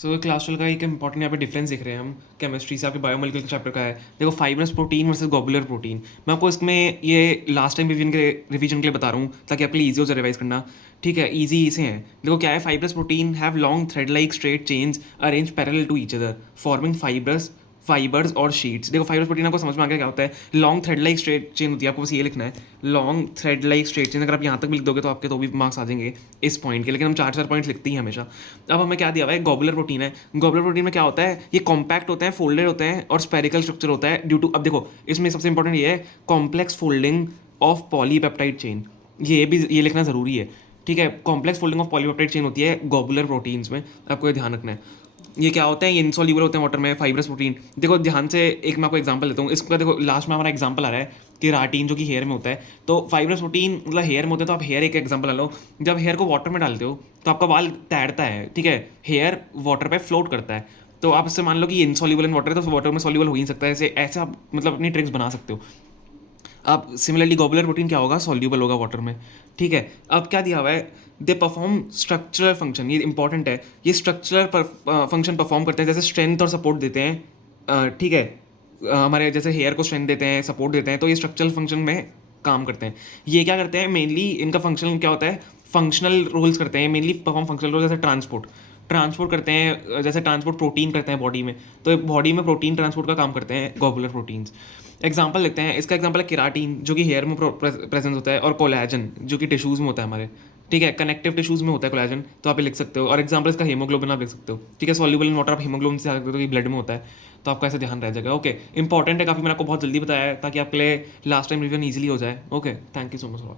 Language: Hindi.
सो क्लास 12 का एक इंपॉर्टेंट यहाँ पे डिफरेंस दिख रहे हैं हम केमिस्ट्री से। आपके बायोमोलिकुलर चैप्टर का है, देखो fibrous protein versus globular protein. मैं आपको इसमें ये लास्ट टाइम रिवीजन के लिए बता रहा हूँ ताकि आपके लिए ईजी हो जाए रिवाइज करना। ठीक है, ईजी से हैं। देखो क्या है, fibrous protein have long thread like straight chains arrange parallel to each other forming fibers और शीट्स। देखो फाइब्रस प्रोटीन आपको समझ में आ गया क्या होता है। Long thread like straight chain होती है, आपको बस ये लिखना है long thread like straight chain. अगर आप यहाँ तक भी लिख दोगे तो आपके तो भी मार्क्स आ जाएंगे इस पॉइंट के, लेकिन हम 4 पॉइंट्स लिखते ही हैं हमेशा। अब हमें क्या दिया हुआ है, ग्लोबुलर प्रोटीन है। ग्लोबुलर प्रोटीन में क्या होता है, ये कॉम्पैक्ट होते हैं, फोल्डेड होते हैं और स्पेरिकल स्ट्रक्चर होता है ड्यू टू, अब देखो इसमें सबसे इंपॉर्टेंट ये है complex folding of polypeptide chain. ये लिखना ज़रूरी है। ठीक है, complex folding of polypeptide chain होती है ग्लोबुलर प्रोटीन्स में, आपको ये ध्यान रखना है। ये क्या होते हैं, ये इनसॉल्युबल होते हैं वाटर में। फाइब्रस प्रोटीन देखो ध्यान से, एक मैं आपको एग्जांपल देता हूँ इसका। देखो लास्ट में हमारा एग्जांपल आ रहा है केराटिन जो कि हेयर में होता है। तो फाइब्रस प्रोटीन मतलब हेयर में होता है, तो आप हेयर एक एग्जांपल ला लो। जब हेयर को वाटर में डालते हो तो आपका बाल तैरता है, ठीक है, हेयर वाटर पे फ्लोट करता है। तो आप इससे मान लो कि ये इनसॉल्युबल इन वाटर है, तो वाटर में सॉल्युबल हो ही नहीं सकता है। ऐसे ऐसे आप मतलब अपनी ट्रिक्स बना सकते हो। अब सिमिलरली ग्लोबुलर प्रोटीन क्या होगा, सॉल्यूबल होगा वाटर में। ठीक है, अब क्या दिया हुआ है, दे परफॉर्म स्ट्रक्चरल फंक्शन। ये इंपॉर्टेंट है, ये स्ट्रक्चरल फंक्शन परफॉर्म करते हैं, जैसे स्ट्रेंथ और सपोर्ट देते हैं। ठीक है, हमारे जैसे हेयर को स्ट्रेंथ देते हैं, सपोर्ट देते हैं, तो ये स्ट्रक्चरल फंक्शन में काम करते हैं। ये क्या करते हैं, मेनली इनका फंक्शनल क्या होता है, फंक्शनल रोल्स करते हैं, मेनली परफॉर्म फंक्शनल रोल, जैसे ट्रांसपोर्ट करते हैं, जैसे ट्रांसपोर्ट प्रोटीन करते हैं बॉडी में, तो बॉडी में प्रोटीन ट्रांसपोर्ट का काम करते हैं ग्लोबुलर प्रोटीन्स। एग्जाम्पल लेते हैं, इसका एग्जाम्पल है केराटिन जो कि हेयर में प्रेजेंस होता है, और कोलेजन जो कि टिश्यूज़ में होता है हमारे। ठीक है, कनेक्टिव टिश्यूज़ में होता है कोलेजन, तो आप ये लिख सकते हो। और एग्जाम्पल इसका हीमोग्लोबिन आप लिख सकते हो। ठीक है, सॉल्युबल इन वाटर आप हीमोग्लोबिन से सकते हो, कि ब्लड में होता है, तो आपका ऐसे ध्यान रह जाएगा। ओके, इंपॉर्टेंट है काफ़ी, मैंने आपको बहुत जल्दी बताया है ताकि आपके लिए लास्ट टाइम रिवीजन ईजिली हो जाए। Okay, thank you so much.